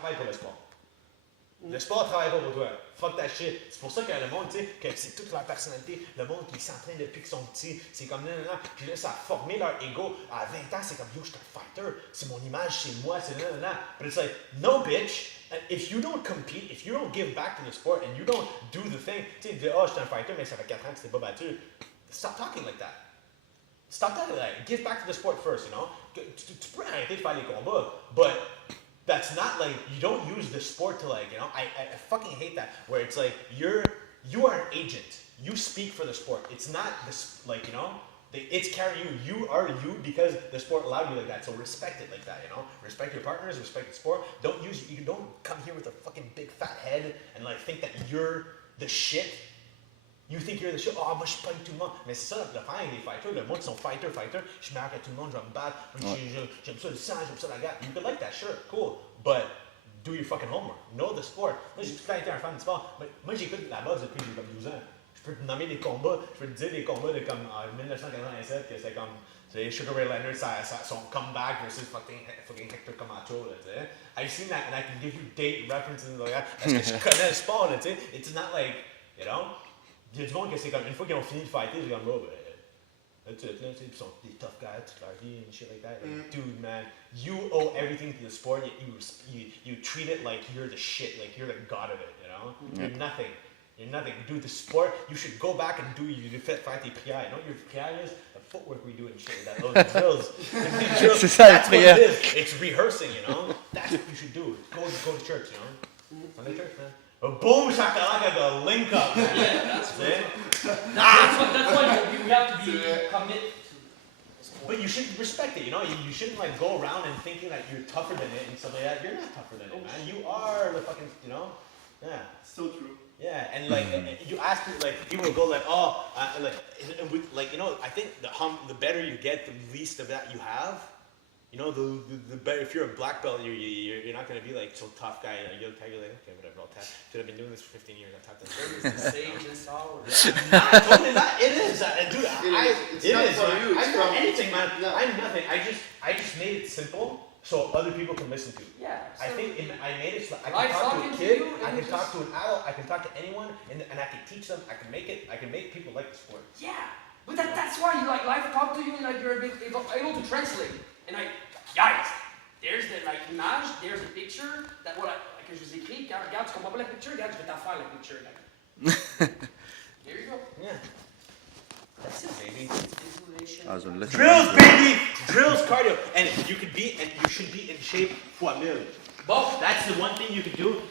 Travaille pour le sport. Le sport travaille pas pour toi. Fuck that shit. C'est pour ça que le monde, tu sais, que c'est toute leur personnalité. Le monde qui s'entraîne depuis qu'ils sont petits, c'est comme nan. Puis là, ça a formé leur ego. À 20 ans, c'est comme yo, je suis un fighter. C'est mon image, c'est moi, c'est nan. But it's like, no bitch. If you don't compete, if you don't give back to the sport and you don't do the thing, tu sais, dis, oh, je suis un fighter, mais ça fait 4 ans que tu t'es pas battu. Stop talking like that. Stop talking like that. Give back to the sport first, you know? Tu peux arrêter de faire les combats, but that's not like, you don't use the sport to like, you know, I fucking hate that, where it's like, you are an agent. You speak for the sport. It's not this, like, you know, it's carrying you. You are you because the sport allowed you like that. So respect it like that, you know? Respect your partners, respect the sport. You don't come here with a fucking big fat head and like think that you're the shit. You think you're the shit, oh, moi je pogne tout le monde. Mais c'est ça, le faire avec des fighters, le monde qui sont fighter, je suis meilleur que tout le monde, je vais me battre, j'aime ça le sang, j'aime ça la guerre. You could like that, sure, cool, but do your fucking homework, know the sport. Moi j'ai tout le temps été un fan de sport, mais moi j'écoute la base depuis que j'ai comme 12 ans. Je peux te nommer des combats, je peux te dire des combats de comme en 1987, que c'est comme, c'est Sugar Ray Leonard, son comeback versus fucking Hector Camacho, là, tu sais. I've seen that and I can give you date references like that, parce que je connais le sport, là, tu sais. It's not like, you know. Il y a du monde que c'est comme, une fois qu'ils ont fini de fighter, c'est comme, oh, ben, that's it, là, tu sais, ils sont des tough guys toute leur vie and shit like that. Like, dude, man, you owe everything to the sport, yet you treat it like you're the shit, like you're the god of it, you know? You're nothing. You're nothing. Dude, the sport, you should go back and do faire tes prières. You know what your prières is? The footwork we do and shit like that. Those drills. C'est ça, that's what it is. It's rehearsing, you know? That's what you should do. Go to church, you know? Sunday church, man. Boom shakalaka, the link up. Man. Yeah, that's right. That's why we have to be committed to. But you should respect it, you know? You shouldn't like go around and thinking that you're tougher than it and stuff like that. You're not tougher than it, man. You are the fucking, you know? Yeah. So true. Yeah, and like you ask people, like people will go like, oh, like you know, I think the better you get, the least of that you have. You know, the better. If you're a black belt, you're not gonna be like so tough guy. You'll tell you like, okay, whatever. I'll tap. Dude, I've been doing this for 15 years. I've tapped this. It's the sage and sour. Totally not. It is, dude. It's not for you. It's I'm not from anything, man. No. I'm nothing. I just made it simple so other people can listen to. Yeah. I think I made it so I Like can talk to a talking to kid, you I and can talk to an adult, I can talk to anyone, and I can teach them. I can make people like the sport. Yeah. But that's why you like life talk to you and like you're able to translate. And guys, there's the like image, there's a picture that what que je vous écris. Regarde, tu comprends pas la picture, regarde, je vais t'en faire la picture. There you go. Yeah. That's it, baby. Ah, je vais le laisser. Drills, baby! Drills, cardio. And you should be in shape fois mille. Bon. That's the one thing you can do.